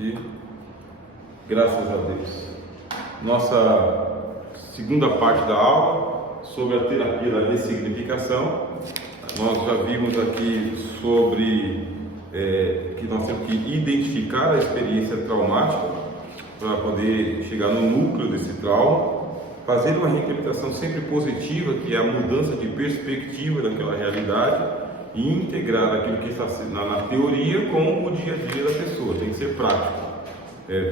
E graças a Deus. Nossa segunda parte da aula sobre a terapia da ressignificação. Nós já vimos aqui sobre que nós temos que identificar a experiência traumática para poder chegar no núcleo desse trauma, fazer uma reinterpretação sempre positiva, que é a mudança de perspectiva daquela realidade, e integrar aquilo que está na teoria com o dia a dia da pessoa. Tem que ser prático.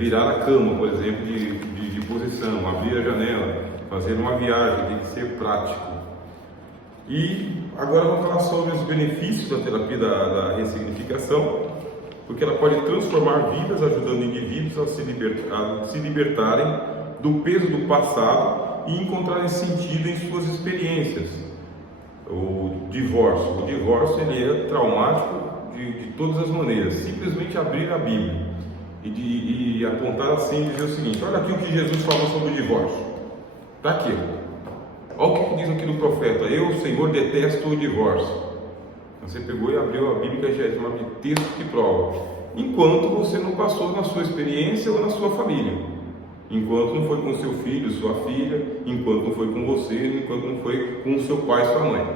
Virar a cama, por exemplo, de posição, abrir a janela, fazer uma viagem, tem que ser prático. E agora vamos falar sobre os benefícios da terapia da ressignificação, porque ela pode transformar vidas, ajudando indivíduos a se libertarem do peso do passado e encontrarem sentido em suas experiências. O divórcio ele é traumático de todas as maneiras. Simplesmente abrir a Bíblia e apontar assim e dizer o seguinte: olha aqui o que Jesus falou sobre o divórcio. Está aqui. Olha o que diz aqui no profeta: eu, Senhor, detesto o divórcio. Você pegou e abriu a Bíblia, que já é chamado de texto que prova. Enquanto você não passou na sua experiência ou na sua família. Enquanto não foi com seu filho, sua filha, enquanto não foi com você, enquanto não foi com seu pai, sua mãe.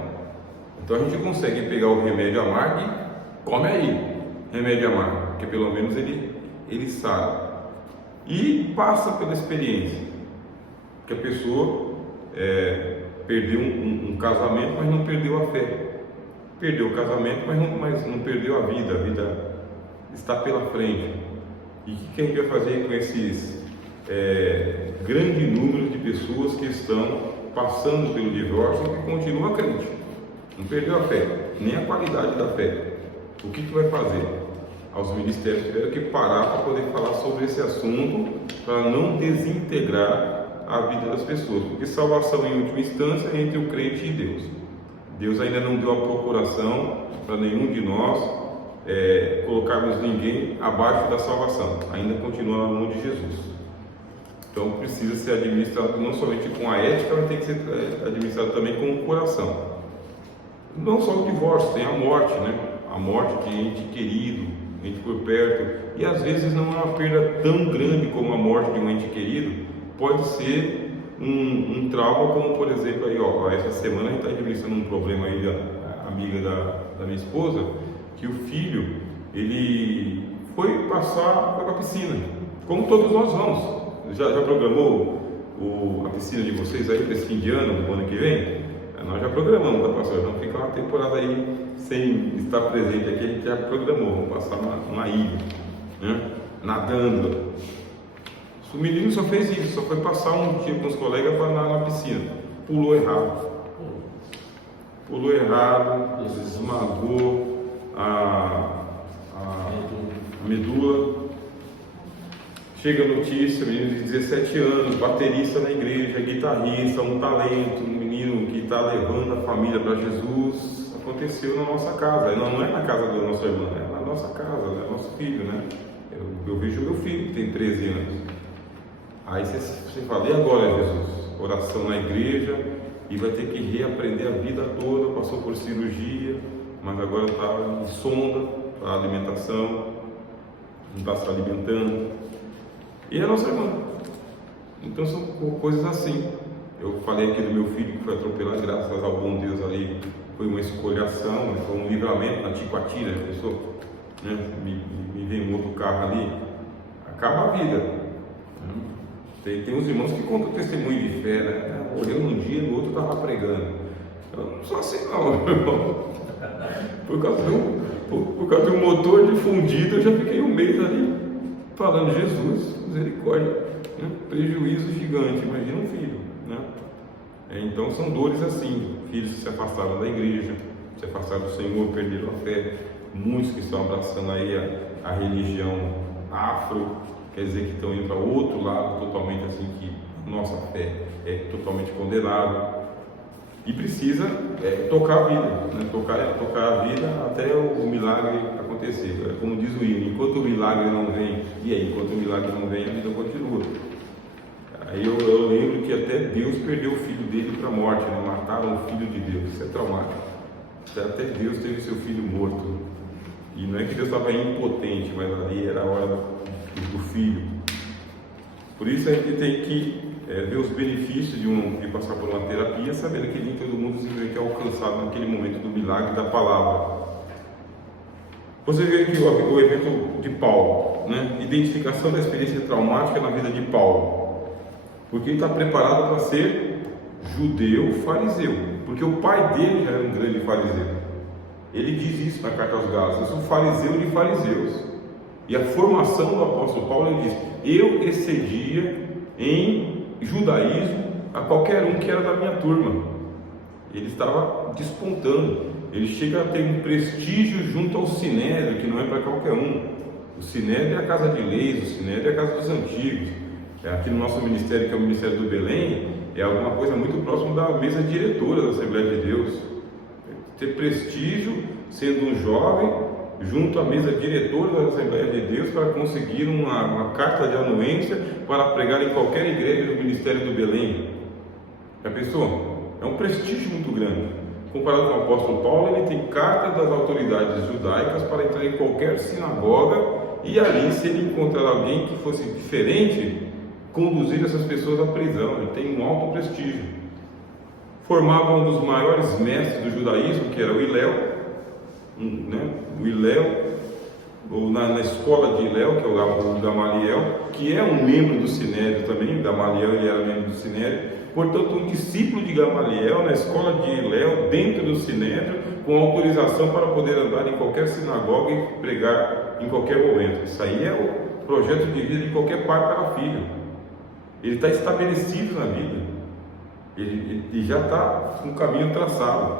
Então a gente consegue pegar o remédio amargo e come aí, remédio amargo, porque pelo menos ele sabe. E passa pela experiência, que a pessoa perdeu um casamento, mas não perdeu a fé. Perdeu o casamento, mas não perdeu a vida está pela frente. E o que a gente vai fazer com esses grande número de pessoas que estão passando pelo divórcio e que continua crente, não perdeu a fé, nem a qualidade da fé? O que vai fazer? Os ministérios tiveram que parar para poder falar sobre esse assunto, para não desintegrar a vida das pessoas, porque salvação em última instância é entre o crente e Deus. Deus ainda não deu a procuração para nenhum de nós colocarmos ninguém abaixo da salvação, ainda continua na mão de Jesus. Então precisa ser administrado não somente com a ética, mas tem que ser administrado também com o coração. Não só o divórcio, tem a morte, né? A morte de ente querido, ente por perto, e às vezes não é uma perda tão grande como a morte de um ente querido, pode ser um trauma, como por exemplo aí, essa semana a gente está administrando um problema aí da amiga da minha esposa, que o filho, ele foi para a piscina, como todos nós vamos. Já programou a piscina de vocês aí para esse fim de ano, do ano que vem? Nós já programamos, tá, pastor? Não fica uma temporada aí sem estar presente aqui, a gente já programou, vamos passar uma ilha, né? Nadando. O menino só fez isso, só foi passar um dia com os colegas para nadar na piscina. Pulou errado, esmagou a medula. Chega a notícia, menino de 17 anos, baterista na igreja, guitarrista, um talento, um menino que está levando a família para Jesus. Aconteceu na nossa casa, não é na casa da nossa irmã, é na nossa casa, é nosso filho, né? Eu vejo meu filho, que tem 13 anos. Aí você fala: e agora, Jesus? Oração na igreja, e vai ter que reaprender a vida toda, passou por cirurgia, mas agora está em sonda para alimentação, não está se alimentando. E é a nossa irmã. Então são coisas assim. Eu falei aqui do meu filho que foi atropelado, graças ao bom Deus ali, foi uma escolhação, foi um livramento na Ticoatira, a pessoa, né? Me vem um outro carro ali, acaba a vida. Tem uns irmãos que contam testemunho de fé, né? Olhando um dia, no outro estava pregando. Eu não sou assim não, irmão. Por causa do motor difundido, eu já fiquei um mês ali falando: Jesus, misericórdia, né? Prejuízo gigante, imagina um filho, né? Então são dores assim, filhos que se afastaram da igreja, se afastaram do Senhor, perderam a fé, muitos que estão abraçando aí a religião afro, quer dizer que estão indo para outro lado totalmente assim, que nossa fé é totalmente condenada, e precisa tocar a vida, né? tocar a vida até o milagre acontecer. Como diz o hino: enquanto o milagre não vem, e aí, enquanto o milagre não vem, a vida continua. Aí eu lembro que até Deus perdeu o filho dele para a morte, né? Mataram o filho de Deus, isso é traumático. Até Deus teve seu filho morto, e não é que Deus estava impotente, mas ali era a hora do filho. Por isso a gente tem que ver os benefícios de passar por uma terapia, sabendo que nem todo mundo simplesmente é alcançado naquele momento do milagre da palavra. Você vê aqui o evento de Paulo, né? Identificação da experiência traumática na vida de Paulo, porque ele está preparado para ser judeu fariseu, porque o pai dele já era um grande fariseu. Ele diz isso na carta aos Gálatas: eu sou fariseu de fariseus. E a formação do apóstolo Paulo, ele diz: eu excedia em judaísmo a qualquer um que era da minha turma. Ele estava despontando. Ele chega a ter um prestígio junto ao Sinédrio, que não é para qualquer um. O Sinédrio é a casa de leis, o Sinédrio é a casa dos antigos. Aqui no nosso ministério, que é o Ministério do Belém, é alguma coisa muito próximo da mesa diretora da Assembleia de Deus. Ter prestígio sendo um jovem junto à mesa diretora da Assembleia de Deus para conseguir uma carta de anuência para pregar em qualquer igreja do Ministério do Belém. Já pensou? É um prestígio muito grande. Comparado com o apóstolo Paulo, ele tem carta das autoridades judaicas para entrar em qualquer sinagoga e ali, se ele encontrar alguém que fosse diferente, conduzir essas pessoas à prisão. Ele tem um alto prestígio. Formava um dos maiores mestres do judaísmo, que era o Hilel, o Hilel, ou na escola de Hilel, que é o Gamaliel, que é um membro do Sinédrio também. Gamaliel, ele era membro do Sinédrio. Portanto, um discípulo de Gamaliel na escola de Hilel, dentro do Sinédrio, com autorização para poder andar em qualquer sinagoga e pregar em qualquer momento. Isso aí é o projeto de vida de qualquer pai para filho. Ele está estabelecido na vida. Ele já está com o caminho traçado.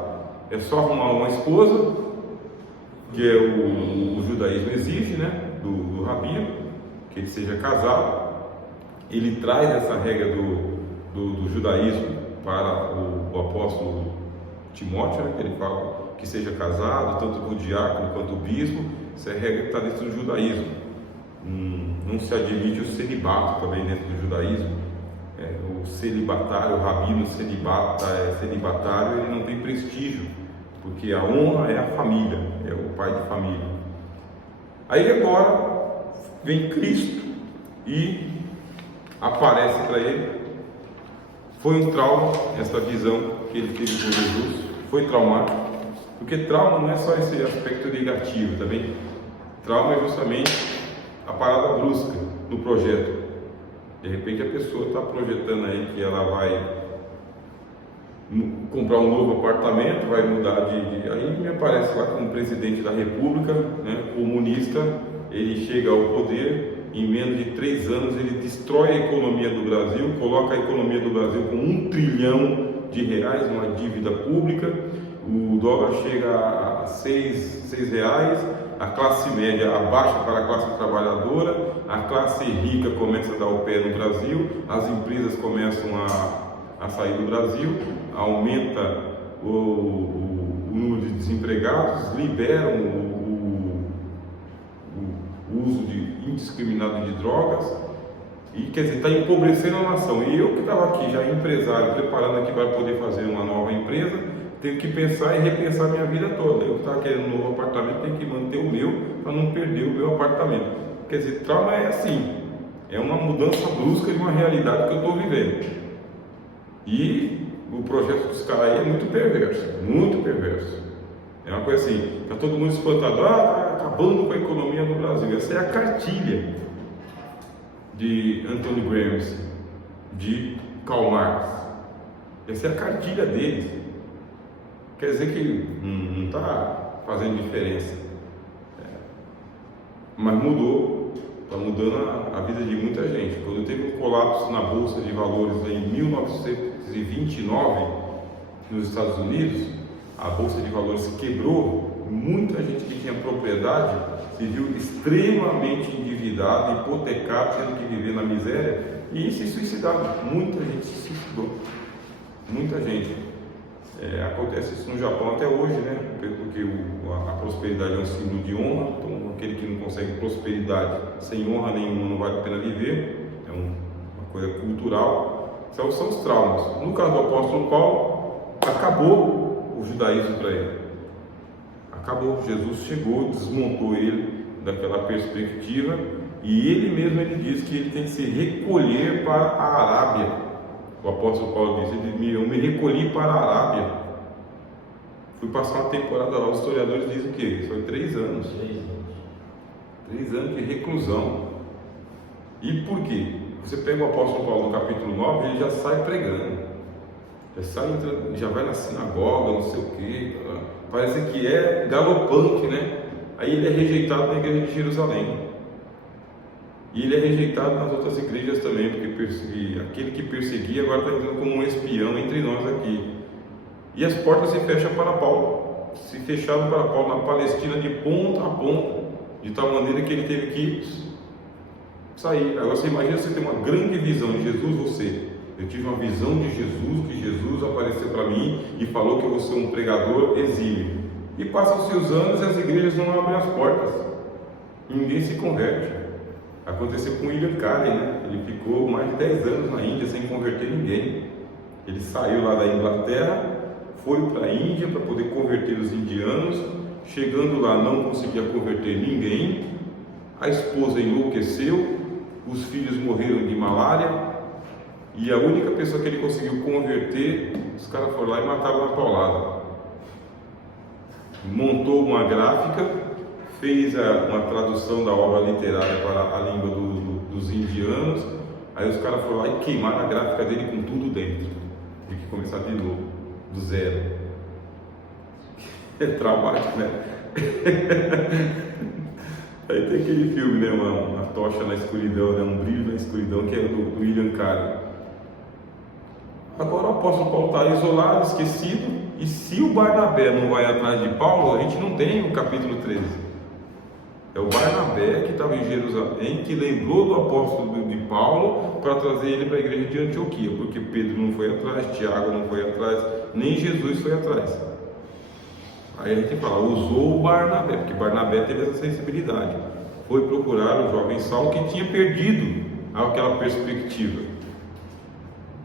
É só arrumar uma esposa, que é o judaísmo exige, né, do rabino, que ele seja casado. Ele traz essa regra do judaísmo para o apóstolo Timóteo, né, que ele fala que seja casado, tanto o diácono quanto o bispo. Essa é a regra que está dentro do judaísmo. Não se admite o celibato também dentro do judaísmo. O celibatário, o rabino celibatário, ele não tem prestígio, porque a honra é a família, é o pai de família. Aí agora vem Cristo e aparece para ele. Foi um trauma essa visão que ele teve com Jesus, foi traumático, porque trauma não é só esse aspecto negativo também. Trauma é justamente a parada brusca no projeto. De repente a pessoa está projetando aí que ela vai comprar um novo apartamento, vai mudar Aí me aparece lá como presidente da República, né, comunista. Ele chega ao poder, em menos de 3 anos ele destrói a economia do Brasil, coloca a economia do Brasil com R$1 trilhão, uma dívida pública. O dólar chega a R$6, a classe média abaixa para a classe trabalhadora, a classe rica começa a dar o pé no Brasil, as empresas começam a sair do Brasil, aumenta o número de desempregados, liberam o uso indiscriminado de drogas, e quer dizer, está empobrecendo a nação. E eu que estava aqui já empresário, preparando aqui para poder fazer uma nova empresa, tenho que pensar e repensar minha vida toda. Eu que estava querendo um novo apartamento, tenho que manter o meu para não perder o meu apartamento. Quer dizer, trauma é assim, é uma mudança brusca de uma realidade que eu estou vivendo. E o projeto dos caras aí é muito perverso, muito perverso. É uma coisa assim, está todo mundo espantado, está acabando com a economia do Brasil. Essa é a cartilha de Anthony Gramsci, de Karl Marx. Essa é a cartilha deles. Quer dizer que não está fazendo diferença. Mas mudou, está mudando a vida de muita gente. Quando teve um colapso na Bolsa de Valores em 1929, nos Estados Unidos, a Bolsa de Valores quebrou, muita gente que tinha propriedade se viu extremamente endividada, hipotecada, tendo que viver na miséria e se suicidaram. Muita gente se suicidou, muita gente. Acontece isso no Japão até hoje, né? Porque a prosperidade é um símbolo de honra, então aquele que não consegue prosperidade sem honra nenhuma não vale a pena viver, é uma coisa cultural. São os traumas. No caso do apóstolo Paulo, acabou o judaísmo para ele. Acabou, Jesus chegou, desmontou ele daquela perspectiva E ele mesmo ele diz que ele tem que se recolher para a Arábia. O apóstolo Paulo diz: eu me recolhi para a Arábia. Fui passar uma temporada lá. Os historiadores dizem o quê? Foi 3 anos. 3 anos de reclusão. E por quê? Você pega o apóstolo Paulo no capítulo 9, ele já sai pregando. Já vai na sinagoga, não sei o quê. Parece que é galopante, né? Aí ele é rejeitado na igreja de Jerusalém. E ele é rejeitado nas outras igrejas também, porque aquele que perseguia agora está entrando como um espião entre nós aqui. E as portas se fecham para Paulo. Se fecharam para Paulo na Palestina de ponta a ponta, de tal maneira que ele teve que sair. Agora você imagina você ter uma grande visão de Jesus, eu tive uma visão de Jesus, que Jesus apareceu para mim e falou que eu vou ser um pregador exímio. E passam-se os anos e as igrejas não abrem as portas. E ninguém se converte. Aconteceu com William Carey, né? Ele ficou mais de 10 anos na Índia sem converter ninguém. Ele saiu lá da Inglaterra, foi para a Índia para poder converter os indianos. Chegando lá não conseguia converter ninguém. A esposa enlouqueceu, os filhos morreram de malária. E a única pessoa que ele conseguiu converter, os caras foram lá e mataram na paulada. Montou uma gráfica, fez uma tradução da obra literária para a língua dos indianos. Aí os caras foram lá e queimaram a gráfica dele com tudo dentro. Tem que começar de novo, do zero. É traumático, né? Aí tem aquele filme, né? Uma tocha na escuridão, né? Um brilho na escuridão, que é do William Carey. Agora o apóstolo Paulo está isolado, esquecido. E se o Barnabé não vai atrás de Paulo, a gente não tem o capítulo 13. É o Barnabé que estava em Jerusalém, que lembrou do apóstolo de Paulo para trazer ele para a igreja de Antioquia, porque Pedro não foi atrás, Tiago não foi atrás, nem Jesus foi atrás. Aí a gente fala, usou o Barnabé, porque Barnabé teve essa sensibilidade. Foi procurar o jovem Saulo que tinha perdido aquela perspectiva.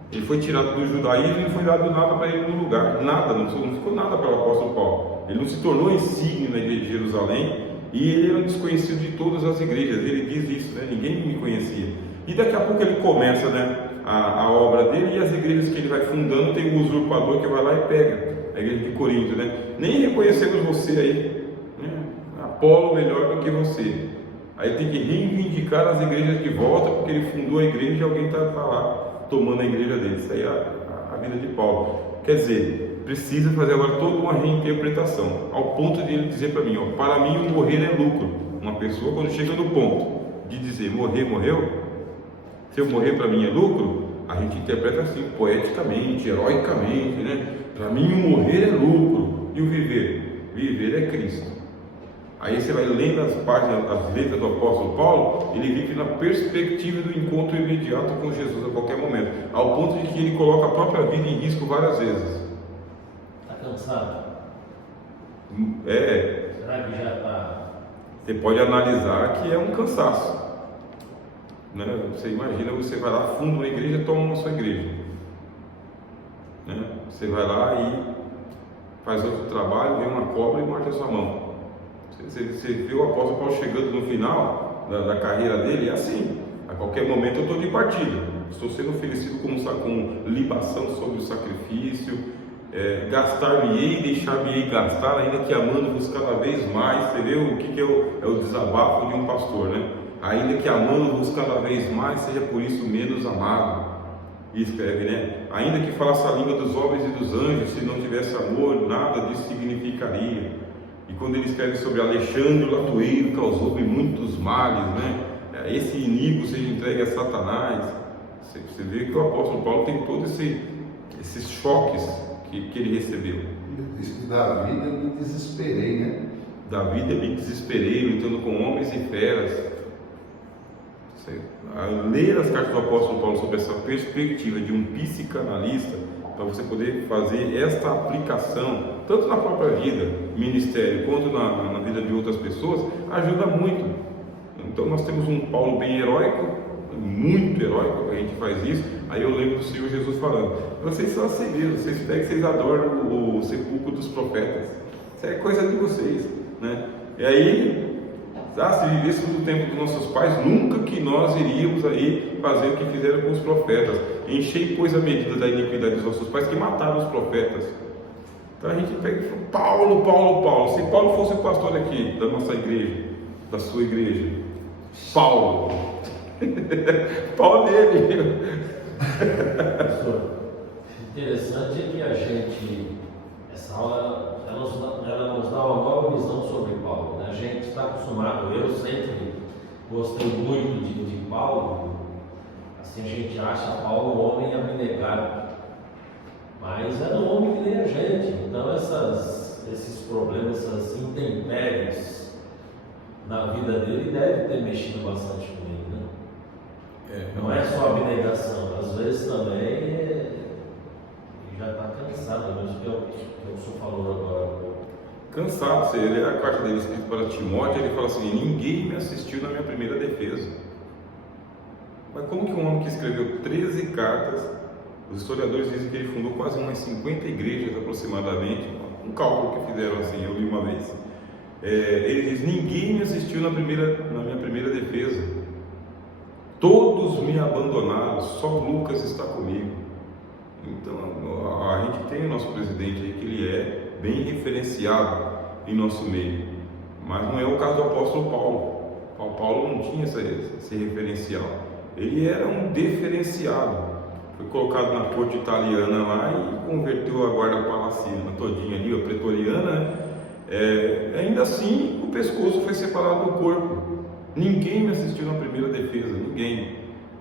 Ele foi tirado do judaísmo e não foi dado nada para ele no lugar, nada, não ficou nada para o apóstolo Paulo. Ele não se tornou insígnio na igreja de Jerusalém. E ele era desconhecido de todas as igrejas. Ele diz isso, né? Ninguém me conhecia. E daqui a pouco ele começa, né, a obra dele, e as igrejas que ele vai fundando, tem um usurpador que vai lá e pega. A igreja de Corinto, né? Nem reconhecemos você aí, né? Apolo melhor do que você. Aí tem que reivindicar as igrejas de volta, porque ele fundou a igreja e alguém está lá tomando a igreja dele. Isso aí é a vida de Paulo. Quer dizer, precisa fazer agora toda uma reinterpretação, ao ponto de ele dizer para mim, ó, para mim o morrer é lucro. Uma pessoa quando chega no ponto de dizer morreu, se eu morrer para mim é lucro, a gente interpreta assim, poeticamente, heroicamente, né? Para mim o morrer é lucro, e o viver? Viver é Cristo. Aí você vai lendo as páginas, as letras do apóstolo Paulo, ele vive na perspectiva do encontro imediato com Jesus a qualquer momento, ao ponto de que ele coloca a própria vida em risco várias vezes. Está cansado? Será que já está? Você pode analisar que é um cansaço, né? Você imagina, você vai lá, funda uma igreja, toma uma sua igreja, né? Você vai lá e faz outro trabalho, vem uma cobra e morde a sua mão. Você vê o apóstolo Paulo chegando no final da carreira dele, é assim, a qualquer momento eu estou de partida, estou sendo oferecido com libação sobre o sacrifício, gastar-me-ei, deixar-me-ei gastar, ainda que amando-vos cada vez mais. Você vê o que é o desabafo de um pastor, né? Ainda que amando-vos cada vez mais, seja por isso menos amado. E escreve, né? Ainda que falasse a língua dos homens e dos anjos, se não tivesse amor, nada disso significaria. E quando ele escreve sobre Alexandre o Latoeiro, causou-me muitos males, né? Esse inimigo seja entregue a Satanás. Você vê que o apóstolo Paulo tem todos esses choques que ele recebeu. Ele diz que da vida eu me desesperei, né? Da vida eu me desesperei, lutando com homens e feras. Ler as cartas do apóstolo Paulo sobre essa perspectiva de um psicanalista, para você poder fazer esta aplicação, tanto na própria vida, ministério, quanto na vida de outras pessoas, ajuda muito. Então nós temos um Paulo bem heróico, muito heróico, a gente faz isso. Aí eu lembro do Senhor Jesus falando, vocês são assim mesmo, vocês adoram o sepulcro dos profetas, isso é coisa de vocês, né? E aí se vivêssemos no tempo dos nossos pais, nunca que nós iríamos aí fazer o que fizeram com os profetas. Enchei, pois, a medida da iniquidade dos nossos pais, que mataram os profetas. Então a gente pega e fala, Paulo. Se Paulo fosse o pastor aqui da nossa igreja, da sua igreja, Paulo dele. Pastor, interessante é que a gente, essa aula, ela nos dá uma nova visão sobre Paulo, né? A gente está acostumado, eu sempre gostei muito de Paulo, assim a gente acha Paulo um homem abnegado, mas era um homem que nem a gente, então esses problemas, essas intempéries na vida dele deve ter mexido bastante com ele, né? Não é só abnegação, às vezes também ele já está cansado, mesmo que o senhor falou agora. Cansado, você lê a carta dele escrita para Timóteo, ele fala assim: ninguém me assistiu na minha primeira defesa. Mas como que um homem que escreveu 13 cartas, os historiadores dizem que ele fundou quase umas 50 igrejas aproximadamente, um cálculo que fizeram assim, eu li uma vez. Ele diz: ninguém me assistiu na minha primeira defesa. Todos me abandonaram, só Lucas está comigo. Então a gente tem o nosso presidente aí que ele é bem referenciado em nosso meio, mas não é o caso do apóstolo Paulo. Paulo não tinha esse referencial, ele era um diferenciado, foi colocado na corte italiana lá e converteu a guarda palaciana todinha ali, a pretoriana, ainda assim o pescoço foi separado do corpo. Ninguém me assistiu na primeira defesa, ninguém.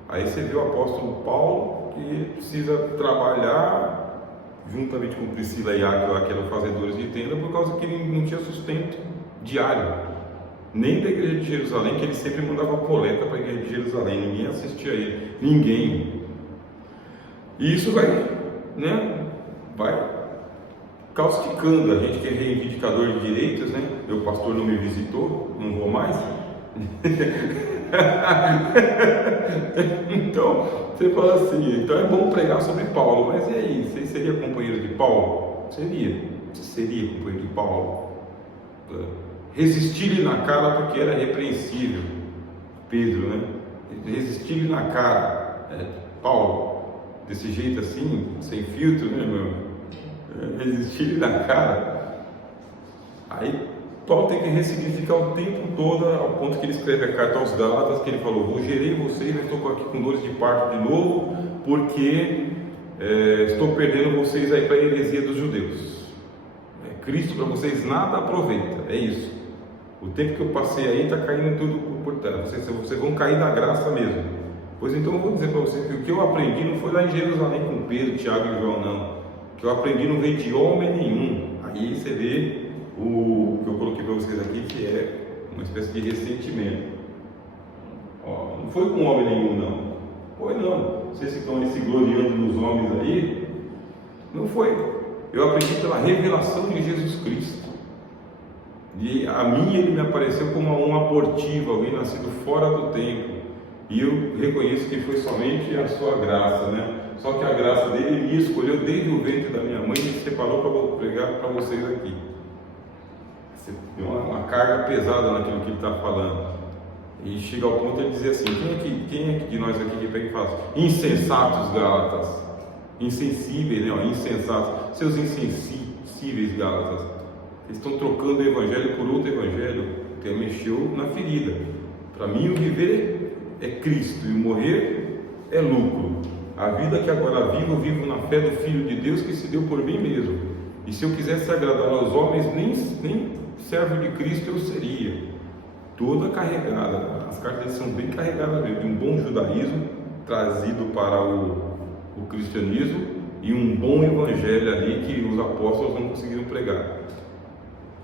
Aí você vê o apóstolo Paulo, que precisa trabalhar juntamente com Priscila e Áquila, que eram fazedores de tenda, por causa que ele não tinha sustento diário, nem da igreja de Jerusalém, que ele sempre mandava coleta para a igreja de Jerusalém, ninguém assistia a ele, ninguém. E isso vai causticando a gente que é reivindicador de direitos, né? Meu pastor não me visitou, não vou mais. Então você fala assim, então é bom pregar sobre Paulo, mas e aí, você seria companheiro de Paulo? Você seria companheiro de Paulo? Resistir-lhe na cara porque era repreensível, Pedro, né? Resistir-lhe na cara, Paulo, desse jeito assim, sem filtro, né, meu? Resistir-lhe na cara. Aí Paulo tem que ressignificar o tempo todo, ao ponto que ele escreve a carta aos Gálatas, que ele falou: gerei vocês, eu estou aqui com dores de parto de novo, porque estou perdendo vocês aí para a heresia dos judeus. Cristo para vocês nada aproveita, é isso. O tempo que eu passei aí está caindo tudo por terra, vocês vão cair da graça mesmo. Pois então eu vou dizer para vocês que o que eu aprendi não foi lá em Jerusalém com Pedro, Tiago e João, não. O que eu aprendi não veio de homem nenhum. Aí você vê o que eu coloquei para vocês aqui, que é uma espécie de ressentimento. Não foi com homem nenhum, não. Foi não. Vocês que estão aí se gloriando nos homens aí, não foi. Eu aprendi pela revelação de Jesus Cristo. E a mim ele me apareceu como um abortivo, alguém nascido fora do tempo. E eu reconheço que foi somente a sua graça, né? Só que a graça dele, ele me escolheu desde o ventre da minha mãe e me separou para pregar para vocês aqui. Tem uma carga pesada naquilo que ele está falando. E chega ao ponto de ele dizer assim: quem é de nós aqui que pega e fala: insensatos Gálatas, insensíveis, né? Insensatos, seus insensíveis Gálatas, eles estão trocando o evangelho por outro evangelho, que mexeu na ferida. Para mim, o viver é Cristo e o morrer é lucro. A vida que agora vivo, eu vivo na fé do Filho de Deus que se deu por mim mesmo. E se eu quisesse agradar aos homens, nem servo de Cristo eu seria. Toda carregada, as cartas são bem carregadas de um bom judaísmo trazido para o cristianismo e um bom evangelho ali que os apóstolos não conseguiram pregar.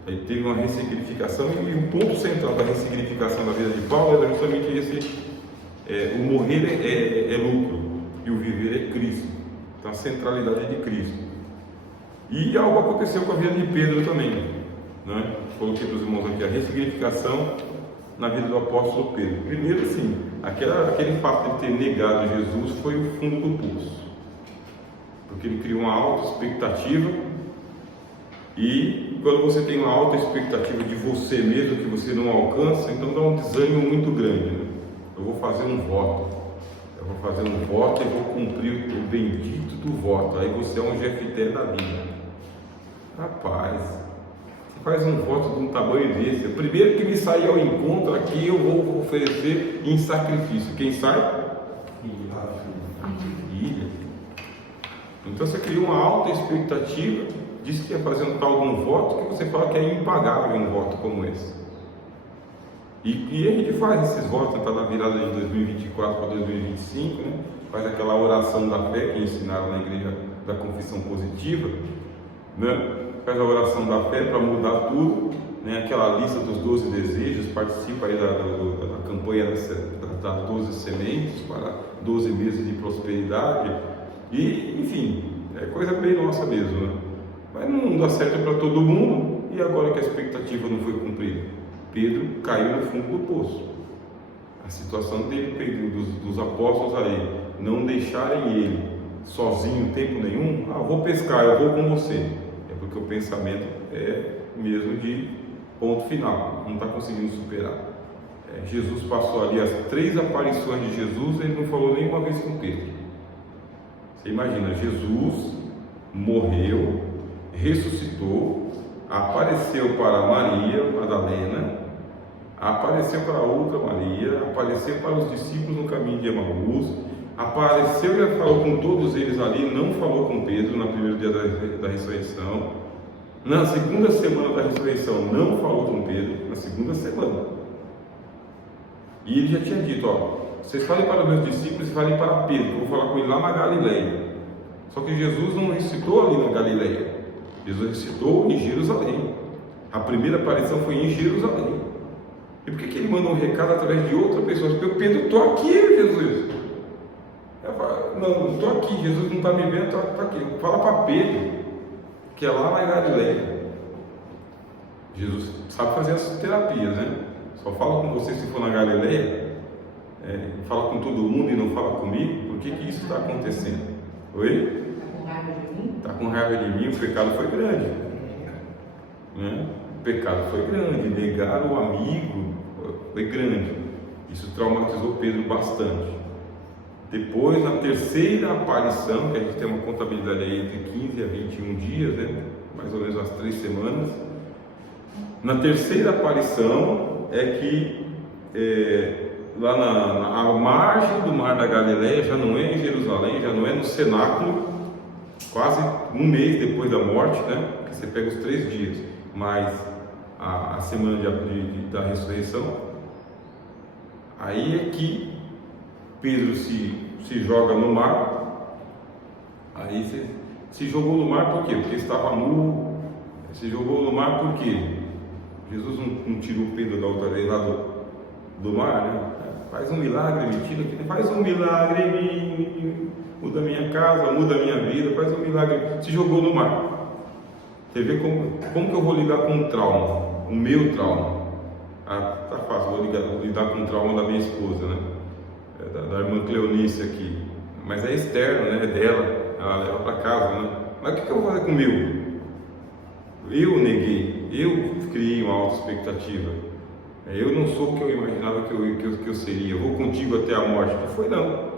Aí teve uma ressignificação, e o ponto central da ressignificação da vida de Paulo era justamente esse: o morrer é lucro e o viver é Cristo. Então a centralidade de Cristo. E algo aconteceu com a vida de Pedro também, né? Coloquei para os irmãos aqui a ressignificação na vida do apóstolo Pedro. Primeiro, assim, aquele fato de ter negado Jesus foi o fundo do poço, porque ele criou uma alta expectativa E quando você tem uma alta expectativa de você mesmo que você não alcança, então dá um desânimo muito grande, né? Eu vou fazer um voto. Eu vou fazer um voto e vou cumprir o bendito do voto. Aí você é um GFT da vida. Rapaz, você faz um voto de um tamanho desse. O primeiro que me sair ao encontro aqui, eu vou oferecer em sacrifício. Quem sai? Filha. Então você criou uma alta expectativa, disse que ia fazer um tal de um voto, que você fala que é impagável um voto como esse. E a gente faz esses votos, está na virada de 2024 para 2025, né? Faz aquela oração da fé que ensinaram na igreja da confissão positiva, né? Faz a oração da fé para mudar tudo, né? Aquela lista dos 12 desejos, participa aí da campanha das 12 sementes para 12 meses de prosperidade, e enfim, é coisa bem nossa mesmo, né? Mas não dá certo para todo mundo, e agora que a expectativa não foi cumprida, Pedro caiu no fundo do poço. A situação dele, dos apóstolos aí, não deixarem ele sozinho tempo nenhum. Vou pescar, eu vou com você. É porque o pensamento é mesmo de ponto final, não está conseguindo superar. Jesus passou ali as 3 aparições de Jesus, ele não falou nenhuma vez com Pedro. Você imagina, Jesus morreu, ressuscitou, apareceu para Maria Madalena, apareceu para outra Maria, apareceu para os discípulos no caminho de Emaús, apareceu e falou com todos eles ali, não falou com Pedro no primeiro dia da ressurreição. Na segunda semana da ressurreição não falou com Pedro, na segunda semana. E ele já tinha dito, vocês falem para os meus discípulos e falem para Pedro, que eu vou falar com ele lá na Galileia. Só que Jesus não ressuscitou ali na Galileia, Jesus ressuscitou em Jerusalém. A primeira aparição foi em Jerusalém. E por que ele manda um recado através de outra pessoa? Porque Pedro, estou aqui, Jesus. Eu falo, não estou aqui, Jesus não está me vendo, está aqui. Fala para Pedro, que é lá na Galileia. Jesus sabe fazer as terapias, né? Só fala com você se for na Galileia, fala com todo mundo e não fala comigo. Por que isso está acontecendo? Oi? Está com raiva de mim? Está com raiva de mim, o pecado foi grande. Né? O pecado foi grande, negar o amigo foi grande. Isso traumatizou Pedro bastante. Depois, na terceira aparição, que a gente tem uma contabilidade aí entre 15 a 21 dias, né? Mais ou menos umas 3 semanas. Na terceira aparição é que lá na margem do mar da Galileia, já não é em Jerusalém, já não é no cenáculo, quase um mês depois da morte, né? Porque você pega os 3 dias, mais a semana da ressurreição. Aí é que Pedro se joga no mar. Aí se jogou no mar por quê? Porque estava nu. Se jogou no mar por quê? Jesus não tirou Pedro da outra vez lá do mar, né? Faz um milagre, mentira, faz um milagre em mim, muda a minha casa, muda a minha vida, faz um milagre. Se jogou no mar. Você vê como que eu vou lidar com o trauma, o meu trauma. Tá fácil, vou lidar com o trauma da minha esposa, né? Da irmã Cleonice aqui. Mas é externo, né? É dela, ela leva para casa, né? Mas o que eu vou fazer com o meu? Eu neguei, eu criei uma alta expectativa. Eu não sou o que eu imaginava que eu seria. Eu vou contigo até a morte. Não foi, não.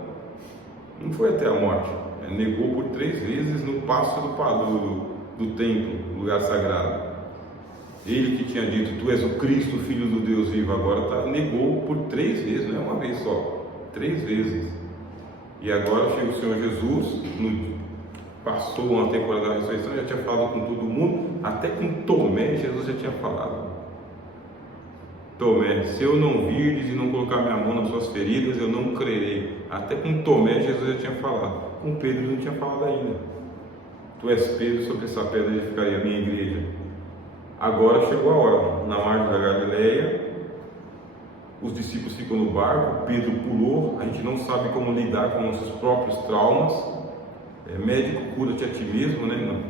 Não foi até a morte. Negou por 3 vezes no passo do templo, lugar sagrado. Ele que tinha dito, tu és o Cristo, Filho do Deus vivo, agora negou por 3 vezes, não é uma vez só, 3 vezes. E agora chega o Senhor Jesus, passou uma temporada da ressurreição, já tinha falado com todo mundo, até com Tomé Jesus já tinha falado. Tomé, se eu não virdes e não colocar minha mão nas suas feridas, eu não crerei. Até com Tomé Jesus já tinha falado, com Pedro não tinha falado ainda. Tu és Pedro, sobre essa pedra edificarei a minha igreja. Agora chegou a hora, na margem da Galileia, os discípulos ficam no barco, Pedro pulou, a gente não sabe como lidar com nossos próprios traumas. Médico, cura-te a ti mesmo, né? Não.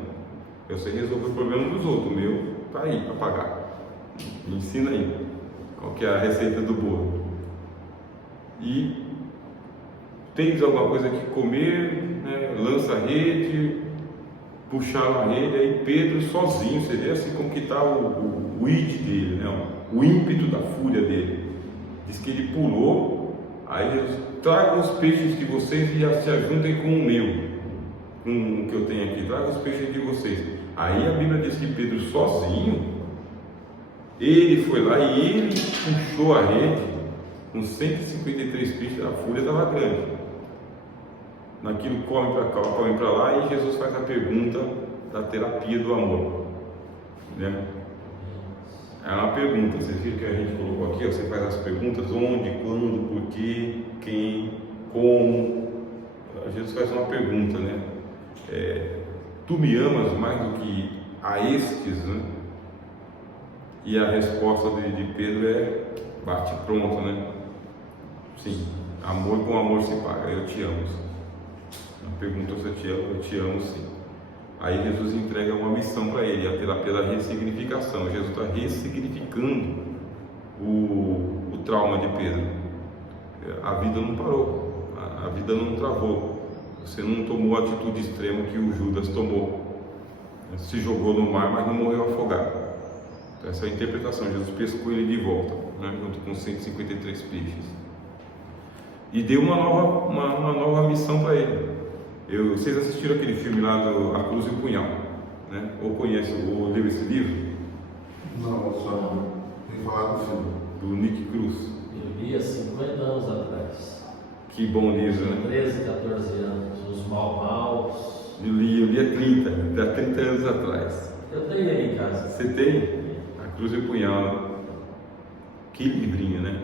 Eu sei resolver o problema dos outros, o meu está aí para pagar. Me ensina aí, qual que é a receita do bolo. E tens alguma coisa que comer, né? Lança a rede, puxaram a rede, aí Pedro sozinho, você vê assim como que está o id dele, né? O ímpeto da fúria dele. Diz que ele pulou, aí Jesus, tragam os peixes de vocês e se ajuntem com o meu, com o que eu tenho aqui, tragam os peixes de vocês. Aí a Bíblia diz que Pedro sozinho, ele foi lá e ele puxou a rede com 153 peixes, a fúria estava grande. Naquilo come para cá, come para lá, e Jesus faz a pergunta da terapia do amor, né? É uma pergunta, vocês viram que a gente colocou aqui, você faz as perguntas: onde, quando, por quê, quem, como. Jesus faz uma pergunta, né? Tu me amas mais do que a estes, né? E a resposta de Pedro é bate pronto, né? Sim, amor com amor se paga, eu te amo. A pergunta se eu te amo, eu te amo sim. Aí Jesus entrega uma missão para ele, a terapia da ressignificação. Jesus está ressignificando o trauma de Pedro. A vida não parou, a vida não travou. Você não tomou a atitude extrema que o Judas tomou. Ele se jogou no mar, mas não morreu afogado. Então, essa é a interpretação. Jesus pescou ele de volta, né, junto com 153 peixes. E deu uma nova missão para ele. Vocês assistiram aquele filme lá do A Cruz e o Punhal, né? Ou conhecem, ou leu esse livro? Não, só tem falado do filme. Do Nick Cruz. Eu li há 50 anos atrás. Que bom livro, né? 13, 14 anos. Os Maus. Eu li há 30 anos atrás. Eu tenho ele em casa. Você tem? A Cruz e o Punhal. Que livrinho, né?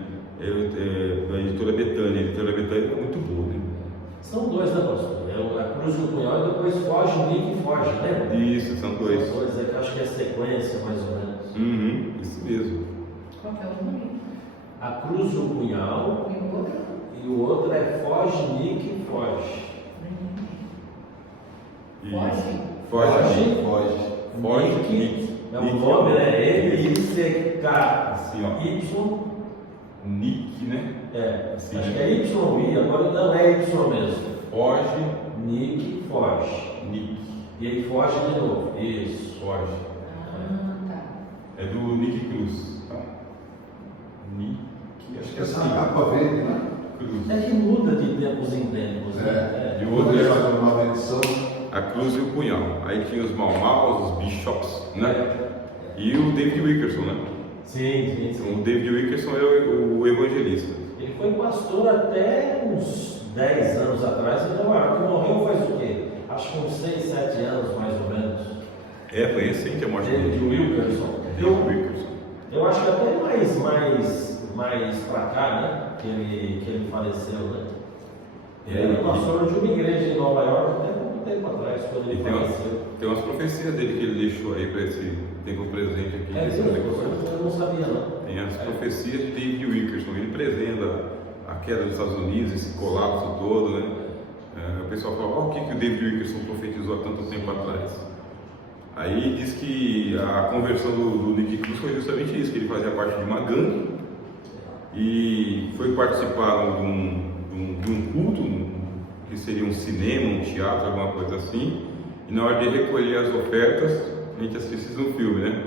Da editora Betânia. A editora Betânia é muito boa, né? São dois, né, pastor? A Cruz e o Punhal e depois Foge, Nick e Foge, lembra? Isso, são dois. São dois, que acho que é sequência, mais ou menos. Isso mesmo. Qual que é o nome? A Cruz e o Punhal E o outro? e o outro é Foge, Nick e Foge. Foge, Nick. É o Nick. nome, né? N-I-C-K. Assim, ó. Y. Nick, né? Assim, acho que é Y-I, agora não é Y mesmo. Foge, Nick, Foge. Nick. E aí foge de novo. Isso. Foge. Ah, tá. É do Nick Cruz. Tá? Nick, acho que é Essa assim. capa verde, né? Cruz. É que muda de tempos em tempos, né? É. E o Vou outro deixar é uma edição. A Cruz e o Punhal. Aí tinha os Maus, os Bishops, né? E o David Wilkerson, né? Sim. Então, o David Wilkerson é o evangelista. Ele foi pastor até uns 10 anos atrás, então que morreu faz o quê? Acho que uns 6, 7 anos mais ou menos. Foi recente a morte David dele. Wilkerson. David Wilkerson. Eu acho que até mais pra cá, né? Que ele faleceu, né? Ele era pastor de uma igreja em Nova York até pouco tempo atrás, quando ele faleceu. Tem umas profecias dele que ele deixou aí para esse tempo presente aqui. Eu não sabia, não. Tem as profecias de David Wilkerson. Ele prevendo a queda dos Estados Unidos, esse colapso todo, né? O pessoal fala: o que o David Wilkerson profetizou há tanto tempo atrás? Aí diz que a conversão do Nick Cruz foi justamente isso, que ele fazia parte de uma gangue e foi participar de um culto, que seria um cinema, um teatro, alguma coisa assim, e na hora de recolher as ofertas, a gente assiste um filme, né?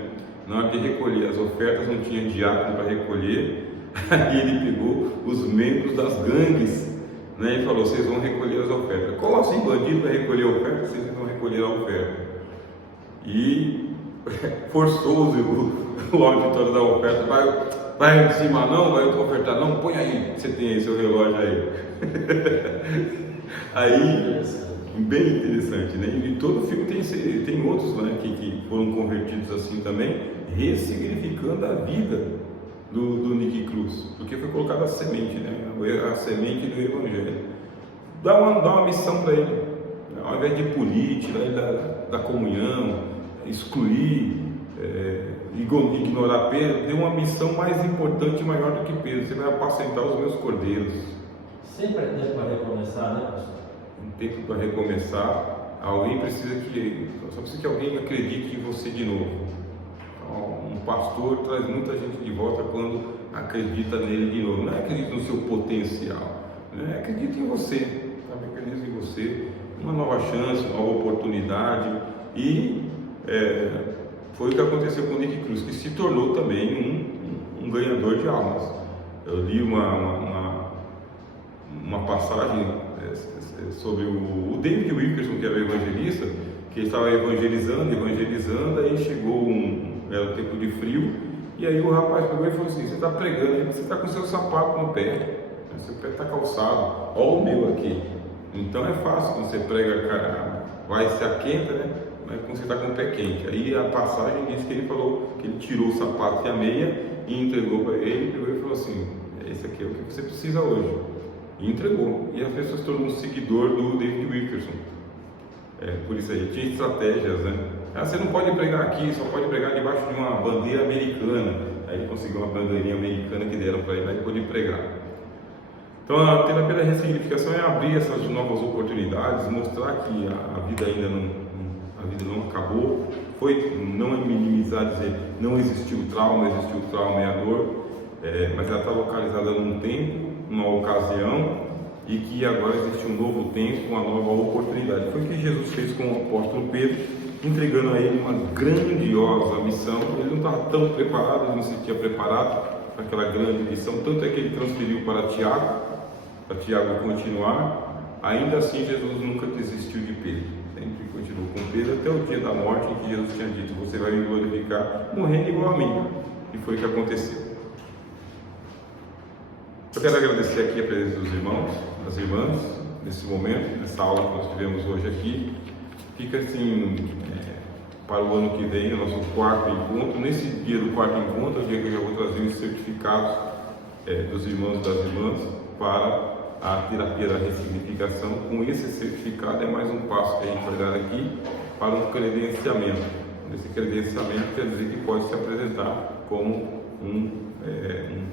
Na hora de recolher as ofertas, não tinha diácono para recolher, aí ele pegou os membros das gangues, né, e falou: vocês vão recolher as ofertas. Como assim, bandido vai recolher a oferta? Vocês vão recolher a oferta. E forçou o auditório da oferta: vai em cima não, vai ofertar não, põe aí, você tem aí seu relógio aí. Aí, bem interessante, né? E todo filme tem outros, né, que foram convertidos assim também, ressignificando a vida do Nick Cruz, porque foi colocada a semente, né? A semente do Evangelho. Dá uma missão para ele, ao invés de política, da comunhão, excluir, ignorar Pedro, deu uma missão mais importante e maior do que Pedro: você vai apacentar os meus cordeiros. Sempre é tempo para recomeçar, né, pastor? Um tempo para recomeçar. Alguém precisa que alguém acredite em você de novo. Um pastor traz muita gente de volta quando acredita nele de novo. Não é acredita no seu potencial, né? Acredita em você, sabe? Acredita em você. Uma nova chance, uma nova oportunidade. E foi o que aconteceu com o Nick Cruz, que se tornou também um ganhador de almas. Eu li uma passagem sobre o David Wilkerson, que era o evangelista, que ele estava evangelizando, aí chegou era um tempo de frio, e aí o rapaz pegou e falou assim: você está pregando, você está com seu sapato no pé, seu pé está calçado, olha o meu aqui. Então é fácil quando você prega, cara, vai se aquenta, né? Mas quando você está com o pé quente. Aí a passagem diz que ele falou que ele tirou o sapato e a meia e entregou para ele, pegou e falou assim: esse aqui é o que você precisa hoje. E entregou. E as pessoas se tornou um seguidor do David Wilkerson. Por isso aí, tinha estratégias, né? Você não pode pregar aqui, só pode pregar debaixo de uma bandeira americana. Aí ele conseguiu uma bandeirinha americana que deram para ele, aí ele pôde pregar. Então a terapia da ressignificação é abrir essas novas oportunidades, mostrar que a vida ainda não acabou, não é minimizar, dizer não existiu trauma, existiu trauma e a dor, mas ela está localizada num tempo, numa ocasião, e que agora existe um novo tempo, uma nova oportunidade. Foi o que Jesus fez com o apóstolo Pedro, entregando a ele uma grandiosa missão. Ele não estava tão preparado, ele não se sentia preparado para aquela grande missão, tanto é que ele transferiu para Tiago continuar. Ainda assim, Jesus nunca desistiu de Pedro, sempre continuou com Pedro até o dia da morte, em que Jesus tinha dito: você vai me glorificar morrendo igual a mim. E foi o que aconteceu. Eu quero agradecer aqui a presença dos irmãos, das irmãs, nesse momento, nessa aula que nós tivemos hoje aqui. Fica assim, para o ano que vem, o nosso quarto encontro. Nesse dia do quarto encontro, é o dia que eu já vou trazer os certificados dos irmãos e das irmãs para a terapia da ressignificação. Com esse certificado é mais um passo que a gente vai dar aqui para um credenciamento. Esse credenciamento quer dizer que pode se apresentar como um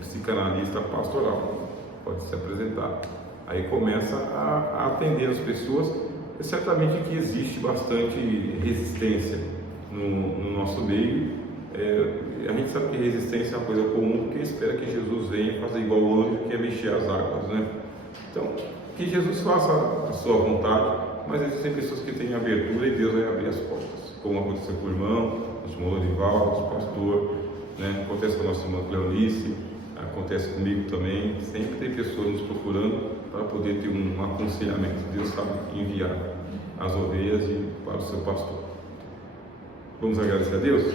psicanalista pastoral, pode se apresentar. Aí começa a atender as pessoas. Certamente que existe bastante resistência no nosso meio. A gente sabe que resistência é uma coisa comum, porque espera que Jesus venha fazer igual o anjo, que é mexer as águas, né? Então, que Jesus faça a sua vontade, mas existem pessoas que têm abertura e Deus vai abrir as portas, como aconteceu com o irmão, nosso irmão Lorival, nosso pastor, né? Acontece com a nossa irmã Cleonice, acontece comigo também. Sempre tem pessoas nos procurando para poder ter um aconselhamento. Deus sabe enviar as ovelhas para o seu pastor. Vamos agradecer a Deus?